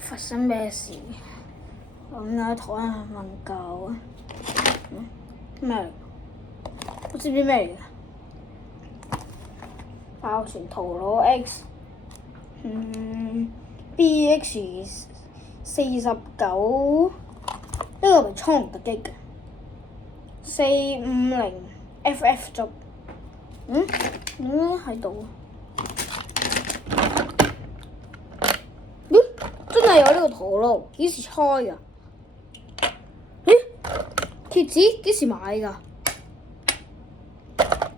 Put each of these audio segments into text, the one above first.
發生咩事？我點解台喺度瞓覺啊？咩嚟？我知唔知咩嚟㗎？爆旋陀螺 X，BX49，呢個係蒼龍突擊嘅450FF 軸，點解喺度？真係有呢個陀螺，幾時開㗎？貼紙幾時買㗎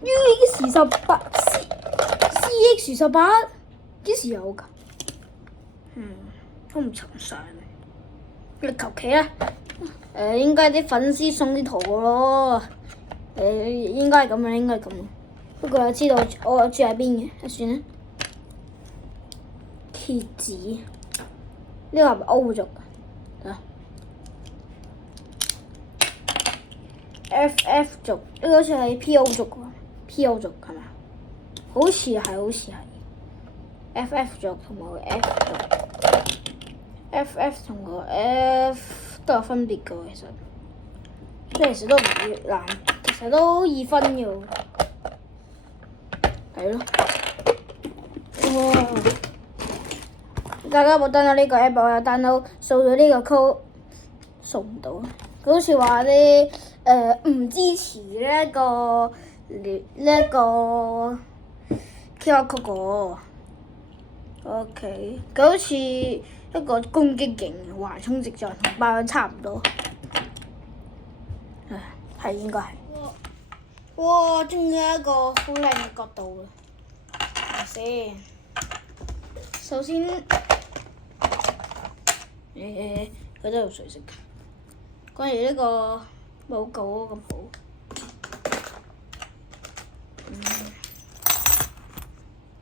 ？UX18CX18幾時有㗎？都唔尋常。你求其啦，應該啲粉絲送啲陀螺，應該係咁樣，應該係咁。不過我知道我住喺邊嘅，算啦。貼紙呢個係咪歐軸啊？FF 軸呢個好似係 PO 軸喎，PO 軸係咪？好似係 FF 軸同埋 F 軸，FF 同個 F 都有分別嘅喎，其實都唔難，其實都易分嘅喎，係咯。哇！大家有冇 download 呢個 app？ 我有 download，掃咗呢個 code， 掃唔到。佢好似話啲唔支持呢一個 QR code 喎。OK， 佢好似一個攻擊型橫衝直撞，同爆彈差唔多。係應該係。哇！仲有一個好靚嘅角度啊！睇下先。首先，佢都有水色㗎。關於呢個冇稿咁好。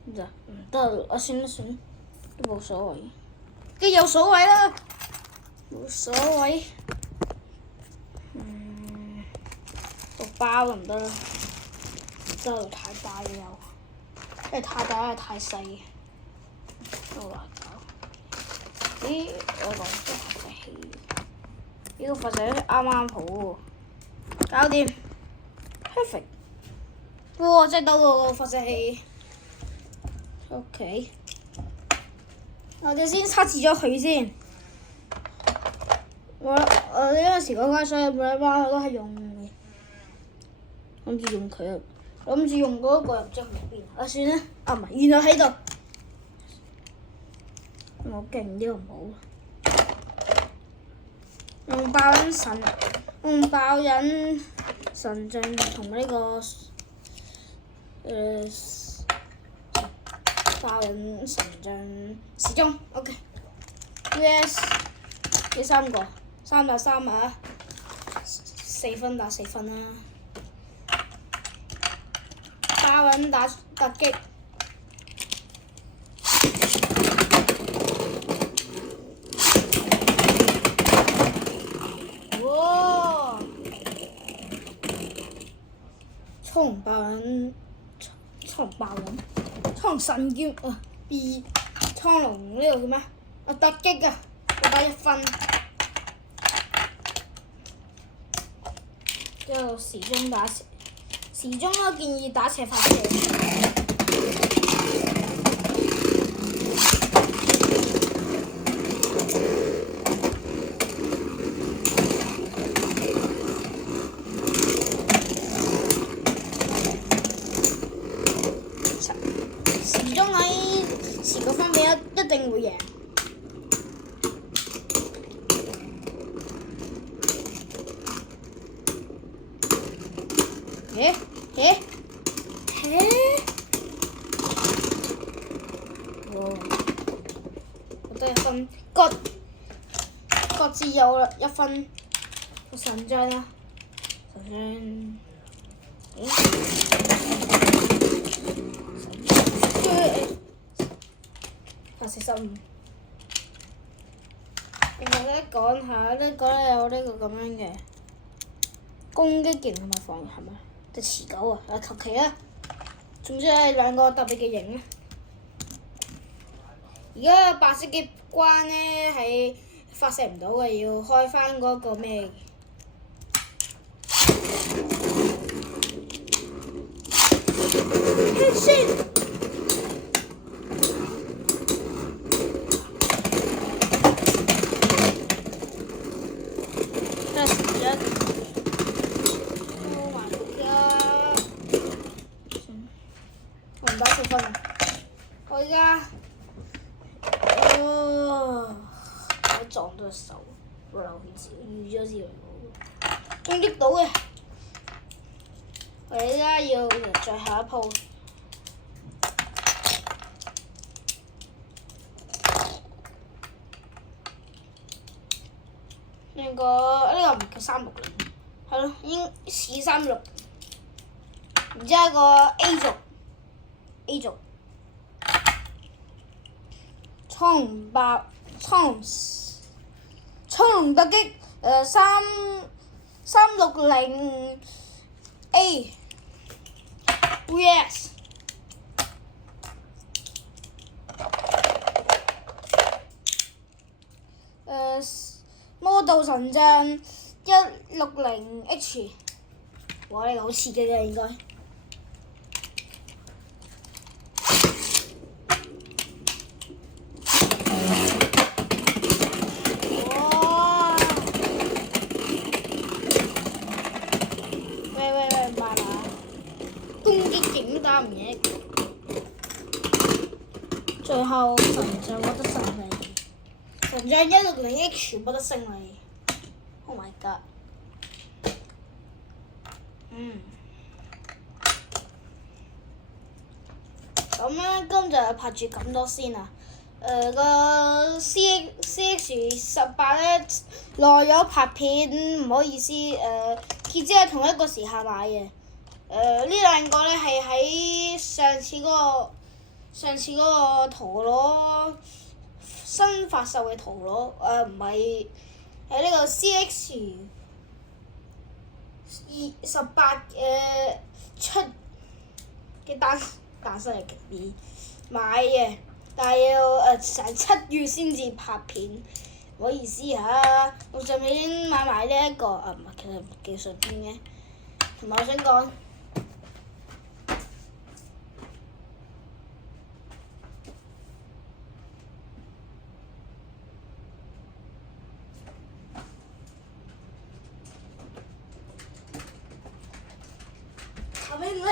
唔得，我算啦，都冇所謂。梗有所謂啦，冇所謂。個包就唔得啦，真係太大又，因為太大又太細，好難搞。咦？我講咗發射器，呢個發射器啱啱好喎，搞掂 ，perfect。哇！真係到個發射器。OK， 我哋先測試咗佢先。我呢個時嗰間所有每一班我都係用嘅，諗住用佢，諗住用嗰個又唔知去邊。算啦，唔係，原來喺度。我勁啲唔好。用爆引神像同呢個爆引神像時鐘 OK。US 呢三個3打3啊，4分打4分啦。爆引打突擊。哇！蒼神劍啊 ！B 蒼龍呢度叫咩？突擊啊！我打1分。之後時鐘我建議打斜發射。時鐘喺時個方面一定會贏。我得1分，各自有1分。個神像啦，45。然後咧講下呢個咧有呢個咁樣嘅攻擊型同埋防禦係咪？隻持久啊，求其啦。總之係兩個特別嘅型啊。而家白色嘅關咧係發射唔到嘅，要開翻嗰個咩？先。真係死咗！我玩家，我唔打4分啦。我而家，我撞到隻手，我流血預咗之類冇，攻擊到嘅。我而家要最後一鋪。呢個唔叫360，係咯，應似360。然之後個 A 族，蒼龍突擊360 A Yes。魔導神將160 H， 哇！呢個好刺激嘅應該。哇！喂，慢下，攻擊勁都打唔贏。最後神將獲得勝利。神將160 H 獲得勝利 ，Oh my god！ 咁咧今就拍住咁多先啦。個 CX18咧耐咗拍片，唔好意思。佢只係同一個時間買嘅。呢兩個咧係喺上次嗰個陀螺新發售嘅陀螺，唔係喺呢個 CX18出嘅單身嚟嘅買嘅，但係要成7月先至拍片，唔好意思嚇。我上面買埋呢一個，唔係其實技術片嘅，同埋我想講。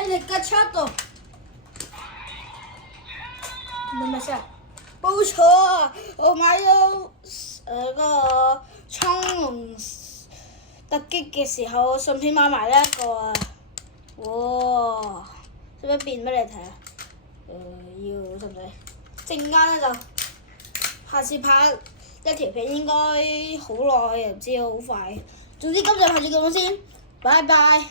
你個車度，咩事啊？冇錯，我買咗個蒼龍突擊嘅時候，順便買埋呢一個啊！哇，使唔使變俾你睇啊？要使唔使？陣間咧就下次拍一條片應該好耐，又唔知好快。總之今日拍住咁先，拜拜。